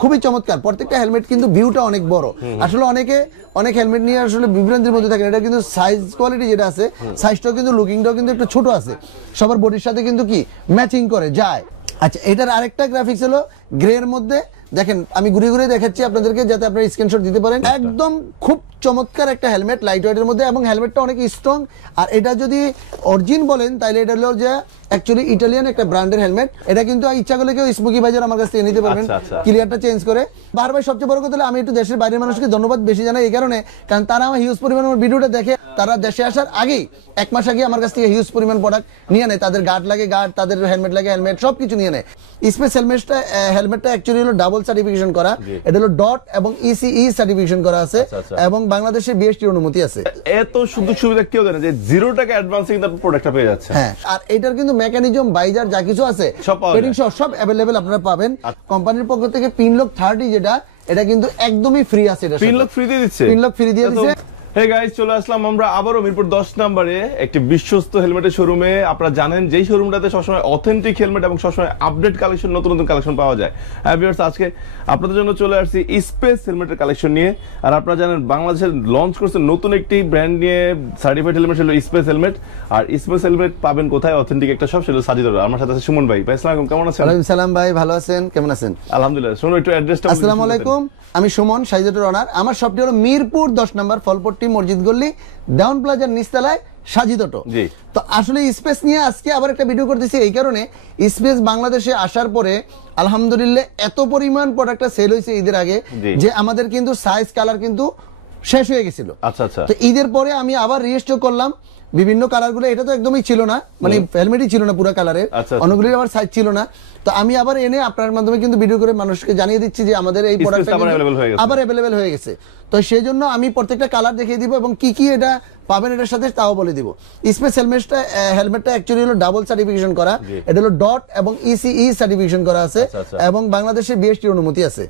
খুবই চমৎকার। প্রত্যেকটা হেলমেট কিন্তু ভিউটা অনেক বড়। আসলে অনেক হেলমেট নিয়ে আসলে বিভ্রান্তির মধ্যে থাকে। এটা কিন্তু সাইজ কোয়ালিটি যেটা আছে, সাইজটাও কিন্তু লুকিংটাও কিন্তু একটু ছোট আছে, সবার বডির সাথে কিন্তু কি ম্যাচিং করে যায়। আচ্ছা, এটার আরেকটা গ্রাফিক্স হলো গ্রে এর মধ্যে। দেখেন আমি ঘুরে ঘুরে দেখাচ্ছি আপনাদেরকে যাতে আপনারা স্ক্রিনশট দিতে পারেন। একদম খুব চমৎকার একটা হেলমেট, লাইট ওয়েটের মধ্যে, এবং হেলমেটটা অনেক স্ট্রং। আর এটা যদি অরিজিন বলেন তাহলে এটা হলো যে অ্যাকচুয়ালি ইটালিয়ান একটা ব্র্যান্ডের হেলমেট। এটা কিন্তু ইচ্ছা করলে কেউ স্মোকি ভাইজার আমার কাছ থেকে নিতে পারবেন, ক্লিয়ারটা চেঞ্জ করে। বারবার সবচেয়ে বড় কথা হলো আমি একটু দেশের বাইরের মানুষকে ধন্যবাদ বেশি জানাই এই কারণে, কারণ তারা আমার হিউজ পরিমাণ আমার ভিডিওটা দেখে, তারা দেশে আসার আগেই 1 মাস আগে আমার কাছ থেকে হিউজ পরিমাণ প্রোডাক্ট নিয়ে নেয়। তাদের গার্ড লাগে গার্ড, তাদের হেলমেট লাগে হেলমেট, সবকিছু নিয়ে নেয়। স্পেস হেলমেটটা অ্যাকচুয়ালি হলো ডাবল সার্টিফিকেশন করা। এটা হলো ডট এবং ইসিই সার্টিফিকেশন করা আছে, এবং বাংলাদেশে বিএসটি অনুমতি আছে। এত সুযোগ সুবিধা কেউ জানে যে 0 টাকা অ্যাডভান্সে কিন্তু আপনি প্রোডাক্টটা পেয়ে যাচ্ছেন। হ্যাঁ, আর এটার কিন্তু মেকানিজম বাইজার যা কিছু আছে পেডিং সব अवेलेबल আপনারা পাবেন। কোম্পানির পক্ষ থেকে পিনলক 30 যেটা, এটা কিন্তু একদমই ফ্রি আছে। এটা পিনলক ফ্রি দিয়ে দিচ্ছে, পিনলক ফ্রি দিয়ে দিচ্ছে। হে গাইস, চলে আসলাম আমরা আবারও মিরপুর 10 নম্বরে একটি বিশ্বস্ত হেলমেটের শোরুমে। আপনারা জানেন যেই শোরুমটাতে সবসময় অথেন্টিক হেলমেট এবং সবসময় আপডেট কালেকশন, নতুন নতুন কালেকশন পাওয়া যায়। হ্যাঁ ভিউয়ার্স, আজকে আপনাদের জন্য চলে আসছি স্পেস হেলমেটের কালেকশন নিয়ে। আর আপনারা জানেন বাংলাদেশে লঞ্চ করছে নতুন একটি ব্র্যান্ড নিয়ে সার্টিফাইড হেলমেট, হলো স্পেস হেলমেট। আর স্পেস হেলমেট পাবেন কোথায়? অথেন্টিক একটা শপ, সেটা সাজিদ। আমার সাথে আছে সুমন ভাই। ভাই আসসালামু আলাইকুম, কেমন আছেন? ওয়ালাইকুম সালাম ভাই, ভালো আছেন? কেমন আছেন? আলহামদুলিল্লাহ। শুনুন একটু অ্যাড্রেসটা। আসসালামু আলাইকুম, আমি সুমন, সাজিদুর অনার। আমার শপটি হলো মিরপুর 10 নম্বর, ফলপট্টি মসজিদ গল্লি, ডাউন প্লাজার নিচতলায়, সাজিদ অটো। তো আসলে স্পেস নিয়ে আজকে আবার একটা ভিডিও করতেছি এই কারণে, স্পেস বাংলাদেশে আসার পরে আলহামদুলিল্লাহ এত পরিমাণ প্রোডাক্টটা সেল হয়েছে ঈদের আগে যে আমাদের কিন্তু সাইজ কালার কিন্তু শেষ হয়ে গেছিল। তো ঈদের পরে আমি আবার রিস্টক করলাম বিভিন্ন কালারগুলো। এটা তো একদমই ছিল না, মানে হেলমেটই ছিল না পুরো কালারের, অনেকগুলির আবার সাইজ ছিল না। তো আমি আবার এনে আপনার মাধ্যমে কিন্তু ভিডিও করে মানুষকে জানিয়ে দিচ্ছি যে আমাদের এই প্রোডাক্টটা আবার অ্যাভেলেবেল হয়ে গেছে। তো সেই জন্য আমি প্রত্যেকটা কালার দেখিয়ে দিব এবং কি কি এটা পাবেন এটার সাথে তাও বলে দিব। স্পেস হেলমেটটা অ্যাকচুয়ালি হলো ডাবল সার্টিফিকেশন করা। এটা হলো ডট এবং ইসিই সার্টিফিকেশন করা আছে, এবং বাংলাদেশে বিএসটি অনুমতি আছে।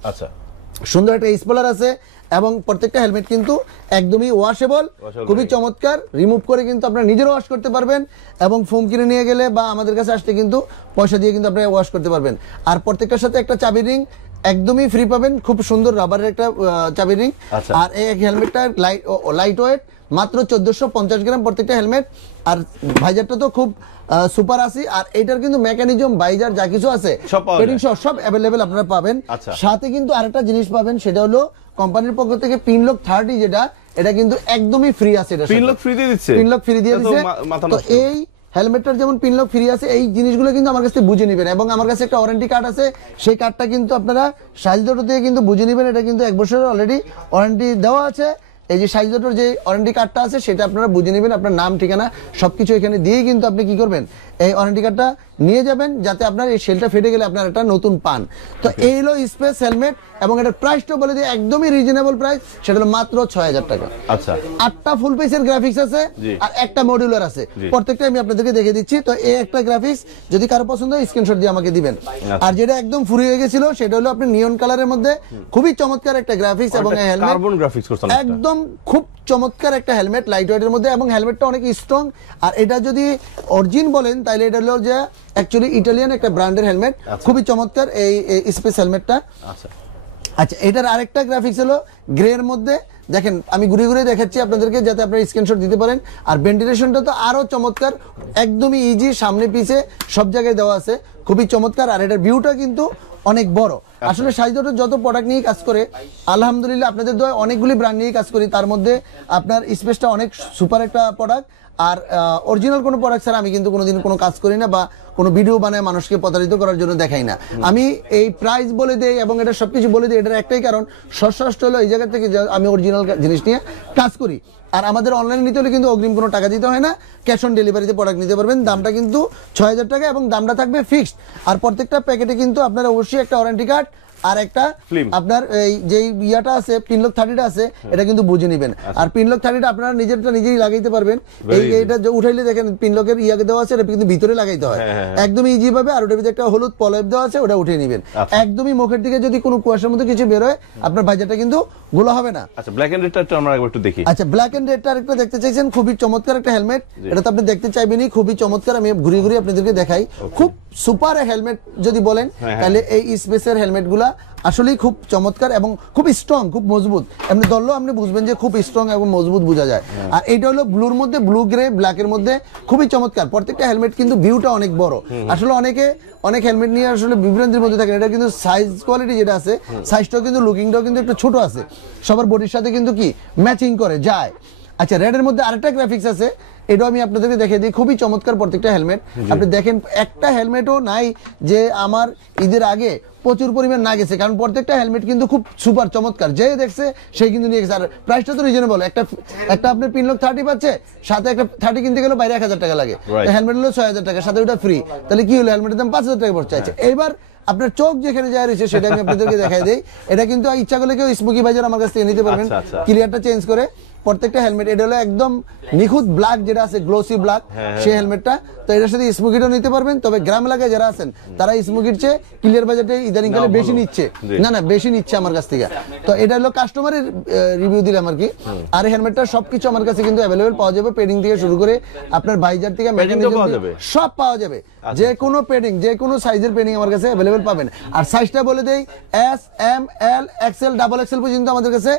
সুন্দর একটা স্পয়লার আছে, এবং প্রত্যেকটা হেলমেট কিন্তু একদমই ওয়াশেবল, খুবই চমৎকার। রিমুভ করে কিন্তু আপনারা নিজেরা ওয়াশ করতে পারবেন, এবং ফোম কিনে নিয়ে গেলে বা আমাদের কাছে আসলে কিন্তু পয়সা দিয়ে কিন্তু আপনারা ওয়াশ করতে পারবেন। আর প্রত্যেকটার সাথে একটা চাবি রিং একদমই ফ্রি পাবেন, খুব সুন্দর রাবারের একটা চাবি রিং। আর এই হেলমেটটা লাইট ওয়েট, মাত্র 1450 গ্রাম প্রত্যেকটা হেলমেট। আর ভাইজারটা তো খুব সুপার আসি। আর এটার কিন্তু মেকানিজম বাইজার যা কিছু আছে সব अवेलेबल আপনারা পাবেন। সাথে কিন্তু আরেকটা জিনিস পাবেন, সেটা হলো কোম্পানির পক্ষ থেকে পিনলক 30 যেটা, এটা কিন্তু একদমই ফ্রি আছে। এটা পিনলক ফ্রি দিয়ে দিচ্ছে, পিনলক ফ্রি দিয়ে দিচ্ছে। তো এই হেলমেটটার যেমন পিনলক ফ্রি আছে, এই জিনিসগুলো কিন্তু আমার কাছে বুঝে নেবেন। এবং আমার কাছে একটা ওয়ারেন্টি কার্ড আছে, সেই কার্ডটা কিন্তু আপনারা সাজিদ অটো থেকে কিন্তু বুঝে নেবেন। এটা কিন্তু 1 বছরের অলরেডি ওয়ারেন্টি দেওয়া আছে। এই যে সাজিদ অটোর যে ওয়ারেন্টি কার্ডটা আছে সেটা আপনারা বুঝে নেবেন, আপনার নাম ঠিকানা সবকিছু এখানে দিয়ে কিন্তু আপনি কি করবেন, এই ওয়ারেন্টি কার্ডটা নিয়ে যাবেন, যাতে আপনার এই সেলটা ফেটে গেলে আপনার একটা নতুন পান। তো এই হলো স্পেস হেলমেট, এবং এটার প্রাইসটা বলে দিই একদমই রিজনেবল প্রাইস, সেটা হলো মাত্র 6000 টাকা। 8টা ফুল পেজের গ্রাফিক্স আছে আর একটা মডিউলার আছে, প্রত্যেকটা আমি আপনাদেরকে দেখে দিচ্ছি। তো এই একটা গ্রাফিক্স যদি কারো পছন্দ হয় স্ক্রিনশট দিয়ে আমাকে দিবেন। আর যেটা একদম ফুরি হয়ে গেছিল সেটা হলো আপনি নিয়ন কালারের মধ্যে, খুবই চমৎকার একটা গ্রাফিক্স, এবং এই হেলমেট কার্বন গ্রাফিক্স একদম খুব চমৎকার একটা হেলমেট, লাইট ওয়েটের মধ্যে, এবং হেলমেটটা অনেক স্ট্রং। আর এটা যদি অরিজিন বলেন তাহলে এটা হলো যে অ্যাকচুয়ালি ইটালিয়ান একটা ব্র্যান্ডের হেলমেট, খুবই চমৎকার এই স্পেস হেলমেটটা। আচ্ছা, এটার আরেকটা গ্রাফিক্স হলো গ্রে এর মধ্যে। দেখেন আমি ঘুরে ঘুরে দেখাচ্ছি আপনাদেরকে যাতে আপনারা স্ক্রিনশট দিতে পারেন। আর ভেন্টিলেশনটা তো আরো চমৎকার, একদমই ইজি, সামনে পিছে সব জায়গায় দেওয়া আছে, খুবই চমৎকার। আর এটার ভিউটা কিন্তু অনেক বড়। আসলে সাজিদ অটো যত প্রোডাক্ট নিয়ে কাজ করে আলহামদুলিল্লাহ, আপনাদের দোয়ায় অনেকগুলি ব্র্যান্ড নিয়ে কাজ করি, তার মধ্যে আপনার স্পেসটা অনেক সুপার একটা প্রোডাক্ট। আর অরিজিনাল কোনো প্রোডাক্ট ছাড়া আমি কিন্তু কোনোদিন কোনো কাজ করি না, বা কোনো ভিডিও বানায় মানুষকে প্রতারিত করার জন্য দেখাই না। আমি এই প্রাইস বলে দেই এবং এটা সবকিছু বলে দিই, এটার একটাই কারণ, সস্তা হলো এই জায়গা থেকে আমি অরিজিনাল জিনিস নিয়ে কাজ করি। আর আমাদের অনলাইনে নিতে হলে কিন্তু অগ্রিম কোনো টাকা দিতে হয় না, ক্যাশ অন ডেলিভারিতে প্রোডাক্ট নিতে পারবেন। দামটা কিন্তু 6000 টাকা, এবং দামটা থাকবে ফিক্সড। আর প্রত্যেকটা প্যাকেটে কিন্তু আপনার অবশ্যই একটা ওয়ারেন্টি কার্ড আর একটা আপনার এই যে ইয়াটা আছে পিনলক 30টা আছে, এটা কিন্তু বুঝে নেবেন। আর পিনলক 30টা আপনারা নিজেরটা নিজেই লাগাইতে পারবেন। এইটা উঠাইলে দেখেন পিনলকের ইয়াকে দেওয়া আছে, এটা কিন্তু ভিতরে লাগাইতে হয়, একদমই ইজি ভাবে। আর ওটার ভিতরে একটা হলুদ পলব দেওয়া আছে, ওটা উঠিয়ে নেবেন। একদমই মুখের দিকে যদি কোনো কুয়াশার মধ্যে কিছু বের হয়, আপনার বাজারটা কিন্তু গোলা হবে না। আচ্ছা, ব্ল্যাক এন্ড রেডটা আমরা একটু দেখি। আচ্ছা, ব্ল্যাক এন্ড রেডটা আরেকটা দেখতে চাইছেন, খুবই চমৎকার একটা হেলমেট। এটা তো আপনি দেখতে চাইবেনই, খুবই চমৎকার। আমি ঘুরে ঘুরে আপনাদেরকে দেখাই, খুব সুপার হেলমেট যদি বলেন তাহলে এই স্পেসের হেলমেট গুলা আসলেই খুব চমৎকার এবং খুব স্ট্রং, খুব মজবুত। এমনি ধরলেও আপনি বুঝবেন যে খুব স্ট্রং এবং মজবুত বোঝা যায়। আর এটা হলো ব্লুর মধ্যে, ব্লু গ্রে ব্ল্যাকের মধ্যে খুবই চমৎকার। প্রত্যেকটা হেলমেট কিন্তু ভিউটা অনেক বড়। আসলে অনেক হেলমেট নিয়ে আসলে বিভ্রান্তির মধ্যে থাকে। এটা কিন্তু সাইজ কোয়ালিটি যেটা আছে, সাইজটাও কিন্তু লুকিংটাও কিন্তু একটু ছোট আছে, সবার বডির সাথে কিন্তু কি ম্যাচিং করে যায়। আচ্ছা, রেডের মধ্যে আরেকটা গ্রাফিক্স আছে, এটাও আমি আপনাদেরকে দেখে দিই। খুবই চমৎকার প্রত্যেকটা হেলমেট। আপনি দেখেন একটা হেলমেটও নাই যে আমার ঈদের আগে প্রচুর পরিমাণ না গেছে, কারণ প্রত্যেকটা হেলমেট কিন্তু খুব সুপার চমৎকার। যে দেখছে সে কিন্তু নিয়ে গেছে। আর প্রাইসটা তো রিজনেবল। একটা আপনার পিনলক 30 পাচ্ছে, সাথে একটা 30 কিনতে গেলে বাইরে 1000 টাকা লাগে, হেলমেট হলো 6000 টাকা, সাথে ওটা ফ্রি। তাহলে কি হলো, হেলমেটের দাম 5000 টাকা পড়ছে। আছে এইবার আপনার চোখ যেখানে যায় রয়েছে সেটা আমি আপনাদেরকে দেখাই দিই। এটা কিন্তু ইচ্ছা করলে কেউ স্মোকি ভাইজার আমার কাছ থেকে নিতে পারবেন, ক্লিয়ারটা চেঞ্জ করে। প্রত্যেকটা হেলমেট এটা হলো একদম নিখুঁত ব্ল্যাক, যেটা আছে গ্লোসি ব্ল্যাক, সেই হেলমেটটা। তো এটার সাথে স্মোকিটাও নিতে পারবেন। তবে গ্রাম এলাকায় যারা আছেন তারা স্মোকির চেয়ে ক্লিয়ার বাজেটে ইদানিং কালে বেশি নিচ্ছে, না বেশি নিচ্ছে আমার কাছ থেকে। তো এটা হলো কাস্টমারের রিভিউ দিলাম আর কি। আর এই হেলমেটটা সবকিছু আমার কাছে কিন্তু অ্যাভেলেবেল পাওয়া যাবে, পেডিং থেকে শুরু করে আপনার ভাইজার থেকে সব পাওয়া যাবে। যে কোনো পেডিং, যে কোনো সাইজের পেডিং আমার কাছে অ্যাভেলেবেল পাবেন। আর সাইজটা বলে দেই, এস, এম, এল, এক্সেল, ডাবল এক্সেল পর্যন্ত আমাদের কাছে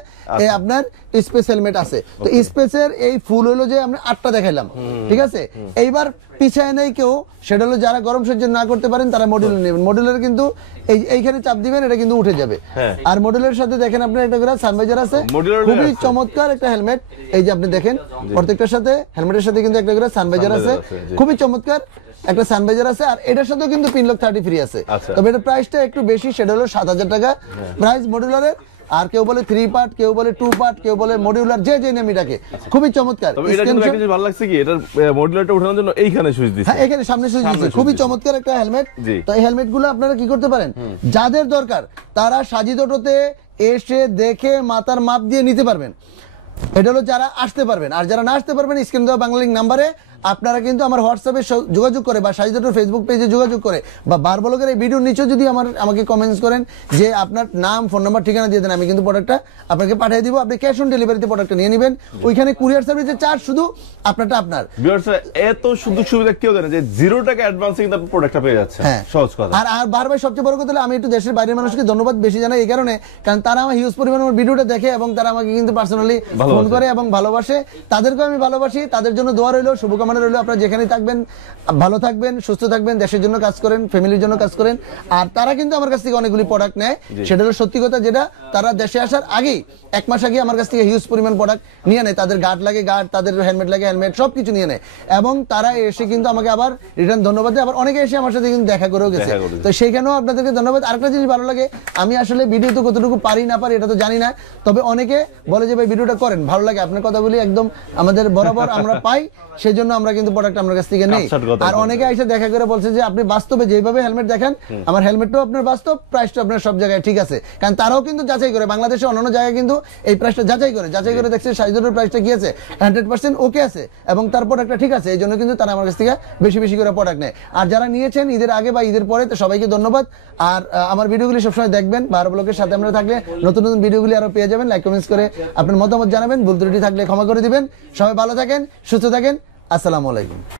আপনার স্পেস হেলমেট আছে। তো স্পেসের এই ফুল হলো যে আমরা 8টা দেখাইলাম, ঠিক আছে। এইবার পিছায় নেই কেউ, সেটা হলো যারা গরম সহ্য না করতে পারেন তারা মডুলার নেবেন। মডুলার কিন্তু এইখানে চাপ দিবেন, এটা কিন্তু উঠে যাবে। আর মডুলারের সাথে দেখেন আপনার একটা করে সানভাইজার আছে, খুবই চমৎকার একটা হেলমেট। এই যে আপনি দেখেন প্রত্যেকটার সাথে, হেলমেটের সাথে কিন্তু একটা করে সানভাইজার আছে, খুবই চমৎকার একটা সানভাইজার আছে। আর এটার সাথেও কিন্তু পিনলক 30 ফ্রি আছে। তবে এটার প্রাইসটা একটু বেশি, সেটা হলো 7000 টাকা প্রাইস মডুলারের। আর কেউ বলে 3 পার্ট, কেউ বলে 2 পার্ট, কেউ বলে মডিউলার, যে নাম এটাকে, খুবই চমৎকার। এটা কিন্তু একটা জিনিস ভালো লাগছে কি, এটার মডিউলারটা ওঠানোর জন্য এইখানে সুইচ দিয়েছে। হ্যাঁ, এখানে সামনে সুইচ দিয়েছে, খুবই চমৎকার একটা হেলমেট। তো এই হেলমেটগুলো আপনারা কি করতে পারেন, যাদের দরকার তারা সাজিদ অটোতে এসে দেখে মাথার মাপ দিয়ে নিতে পারবেন। এটা হলো যারা আসতে পারবেন। আর যারা না আসতে পারবেন, স্ক্রিন দেওয়া বাংলালিংক নাম্বারে আপনারা কিন্তু আমার হোয়াটসঅ্যাপে যোগাযোগ করে বা সাজিদ অটোর ফেসবুক পেজে যোগাযোগ করে বা বারবলকের এই ভিডিওর নিচে যদি আমাকে কমেন্টস করেন যে আপনার নাম, ফোন নাম্বার, ঠিকানা দিয়ে দেন, আমি কিন্তু প্রোডাক্টটা আপনাকে পাঠিয়ে দিব। আপনি ক্যাশ অন ডেলিভারিতে প্রোডাক্টটা নিয়ে নেবেন। ওইখানে কুরিয়ার সার্ভিসের চার্জ শুধু আপনারটা আপনার। এত সুযোগ সুবিধা কেউ দেন যে 0 টাকা অ্যাডভান্সে কিন্তু আপনি প্রোডাক্টটা পেয়ে যাচ্ছেন। সহজ কথা। আর বারবার সবচেয়ে বড় কথা হলো, আমি একটু দেশের বাইরের মানুষকে ধন্যবাদ বেশি জানাই এই কারণে, কারণ তারা আমার হিউজ পরিমাণে আমার ভিডিওটা দেখে এবং তারা আমাকে কিন্তু পার্সোনালি ফোন করে এবং ভালোবাসে। তাদেরকে আমি ভালোবাসি, তাদের জন্য দোয়া রইলো, শুভকামনা রইলো। আপনারা যেখানে থাকবেন ভালো থাকবেন, সুস্থ থাকবেন, দেশের জন্য কাজ করেন, ফ্যামিলির জন্য কাজ করেন। আর তারা কিন্তু আমার কাছ থেকে অনেকগুলি প্রোডাক্ট নেয়, সেটা হলো সত্যি কথা, যেটা তারা দেশে আসার আগেই 1 মাস আগে আমার কাছ থেকে হিউজ পরিমাণ প্রোডাক্ট নিয়ে নেয়। তাদের গার্ড লাগে গার্ড, তাদের হেলমেট লাগে হেলমেট, সবকিছু নিয়ে নেয়। এবং তারা এসে কিন্তু আমাকে আবার রিটার্ন ধন্যবাদ দেয়। আবার অনেকে এসে আমার সাথে কিন্তু দেখা করেও গেছে। তো সেইখানেও আপনাদেরকে ধন্যবাদ। আরেকটা জিনিস ভালো লাগে, আমি আসলে ভিডিও তো কতটুকু পারি না পারি এটা তো জানি না, তবে অনেকে বলে যে ভাই ভিডিওটা করেন, ভালো লাগে আপনার কথাগুলি একদম আমাদের বরাবর আমরা পাই, সেই জন্য আমরা কিন্তু প্রোডাক্ট আমার কাছ থেকে নেই। আর অনেকে এসে দেখা করে বলছে যে আপনি বাস্তবে যেভাবে হেলমেট দেখেন, আমার হেলমেটটাও আপনার বাস্তব, প্রাইসটা আপনার সব জায়গায় ঠিক আছে। কারণ তারাও কিন্তু যাচাই করে, বাংলাদেশে অন্যান্য জায়গায় কিন্তু এই প্রাইসটা যাচাই করে দেখছে সাইজের প্রাইসটা কি আছে, 100% ওকে আছে এবং তার প্রোডাক্টটা ঠিক আছে। এই জন্য কিন্তু তারা আমার কাছ থেকে বেশি বেশি করে প্রোডাক্ট নেয়। আর যারা নিয়েছেন ঈদের আগে বা ঈদের পরে, তো সবাইকে ধন্যবাদ। আর আমার ভিডিওগুলি সবসময় দেখবেন, বারো ব্লকের সাথে আপনারা থাকলে নতুন নতুন ভিডিওগুলি আরো পেয়ে যাবেন। লাইক কমেন্টস করে আপনার মতামত জানাবেন, ভুল ত্রুটি থাকলে ক্ষমা করে দিবেন। সবাই ভালো থাকেন, সুস্থ থাকেন, আসসালামু আলাইকুম।